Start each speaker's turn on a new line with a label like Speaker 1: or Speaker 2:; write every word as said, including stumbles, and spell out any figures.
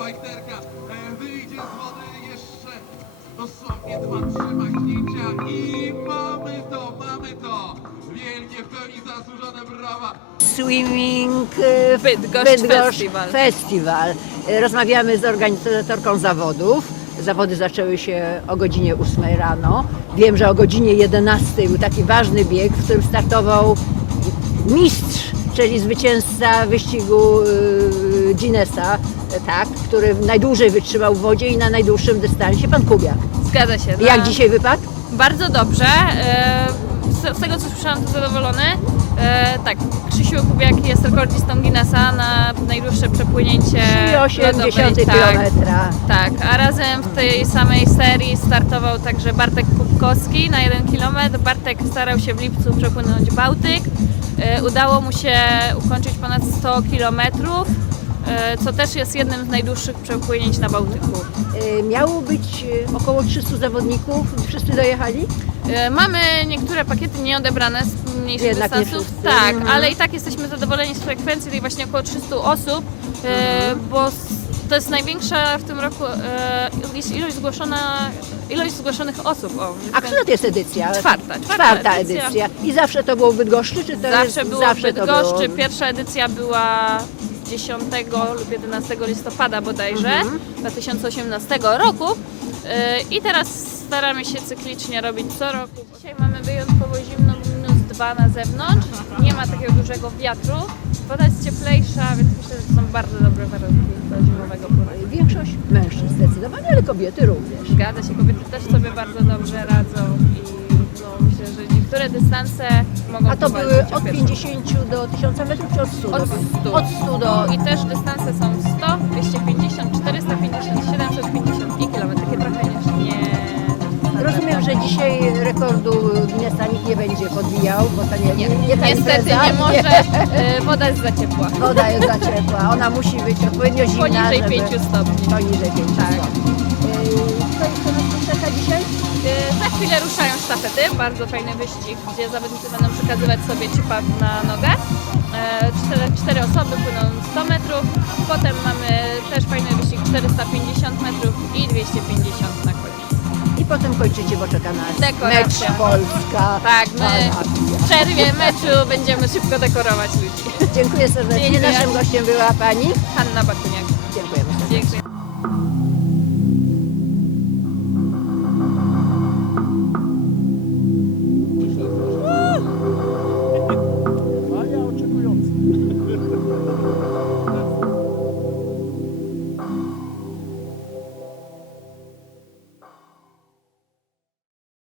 Speaker 1: fajterka e, wyjdzie z wody jeszcze dosłownie dwa, trzy machnięcia i mamy to, mamy to! Wielkie, w pełni zasłużone brawa!
Speaker 2: Swimming e,
Speaker 3: Bydgoszcz Festival.
Speaker 2: Festival. E, Rozmawiamy z organizatorką zawodów. Zawody zaczęły się o godzinie ósmej rano. Wiem, że o godzinie jedenastej był taki ważny bieg, w którym startował mistrz, czyli zwycięzca wyścigu y, Guinnessa, e, tak, który najdłużej wytrzymał w wodzie i na najdłuższym dystansie, pan Kubiak.
Speaker 3: Zgadza się.
Speaker 2: Jak
Speaker 3: Na-
Speaker 2: dzisiaj wypadł?
Speaker 3: Bardzo dobrze. E, Z, z tego co słyszałam, to zadowolony. E, tak, Krzysiu Kubiak jest rekordzistą Guinnessa na najdłuższe przepłynięcie
Speaker 2: trzy i osiem
Speaker 3: lodowej. Tak,
Speaker 2: kilometra.
Speaker 3: tak, a razem w tej samej serii startował także Bartek Kubkowski na jeden kilometr. Bartek starał się w lipcu przepłynąć Bałtyk. E, Udało mu się ukończyć ponad sto kilometrów, e, co też jest jednym z najdłuższych przepłynięć na Bałtyku.
Speaker 2: E, Miało być e, około trzystu zawodników, wszyscy dojechali?
Speaker 3: E, Mamy niektóre pakiety nieodebrane z mniejszych
Speaker 2: Jednak nie
Speaker 3: dystansów,
Speaker 2: wszyscy.
Speaker 3: tak,
Speaker 2: Mhm.
Speaker 3: ale i tak jesteśmy zadowoleni z frekwencji tej właśnie około trzystu osób, e, bo s- to jest największa w tym roku e, ilość- ilość, zgłoszona, ilość zgłoszonych osób. O,
Speaker 2: A która to jest edycja?
Speaker 3: Czwarta, czwarta,
Speaker 2: Czwarta
Speaker 3: edycja.
Speaker 2: edycja. I zawsze to było w Bydgoszczy, czy to
Speaker 3: Zawsze
Speaker 2: jest,
Speaker 3: było
Speaker 2: zawsze
Speaker 3: w
Speaker 2: to
Speaker 3: Bydgoszczy.
Speaker 2: było?
Speaker 3: Pierwsza edycja była dziesiątego lub jedenastego listopada bodajże
Speaker 2: Mhm.
Speaker 3: dwa tysiące osiemnastego roku. Yy, I teraz staramy się cyklicznie robić co roku. Dzisiaj mamy wyjątkowo zimno, minus dwa na zewnątrz. Nie ma takiego dużego wiatru. Woda jest cieplejsza, więc myślę, że to są bardzo dobre warunki do zimowego pływania.
Speaker 2: Większość mężczyzn zdecydowanie, ale kobiety również.
Speaker 3: Zgadza się, kobiety też sobie bardzo dobrze radzą i no, myślę, że niektóre dystanse mogą
Speaker 2: A to
Speaker 3: powalczyć
Speaker 2: były
Speaker 3: o
Speaker 2: od
Speaker 3: pierwszą.
Speaker 2: pięćdziesięciu do tysiąca metrów, czy od stu?
Speaker 3: Od
Speaker 2: do-
Speaker 3: stu.
Speaker 2: Od stu do...
Speaker 3: I też dystanse są sto, dwieście pięćdziesiąt, czterysta pięćdziesiąt, siedemset pięćdziesiąt i kilometr. Takie trochę nie... nie
Speaker 2: Rozumiem, że dzisiaj rekordu Guinnessa nikt nie będzie podbijał, bo to nie,
Speaker 3: Nie,
Speaker 2: nie, nie ta
Speaker 3: niestety
Speaker 2: impreza.
Speaker 3: nie może, y, woda jest za ciepła.
Speaker 2: Woda jest za ciepła, ona musi być odpowiednio zimna,
Speaker 3: Poniżej
Speaker 2: żeby...
Speaker 3: pięciu stopni.
Speaker 2: Poniżej pięciu
Speaker 3: Tak.
Speaker 2: stopni. Yy, Co jeszcze nas czeka dzisiaj?
Speaker 3: Y, Za chwilę ruszają sztafety, bardzo fajny wyścig, gdzie zawodnicy będą przekazywać sobie cipa na nogę. E, Cztery, cztery osoby płyną sto metrów, potem mamy też fajny wyścig czterysta pięćdziesiąt metrów i dwieście pięćdziesiąt na koniec.
Speaker 2: I potem kończycie, bo czeka nas
Speaker 3: Dekoracja.
Speaker 2: mecz Polska.
Speaker 3: Tak, my
Speaker 2: Parafia.
Speaker 3: w przerwie meczu będziemy szybko dekorować ludzi.
Speaker 2: Dziękuję serdecznie.
Speaker 3: Dziękuję.
Speaker 2: Naszym gościem była pani
Speaker 3: Hanna Bakuniak.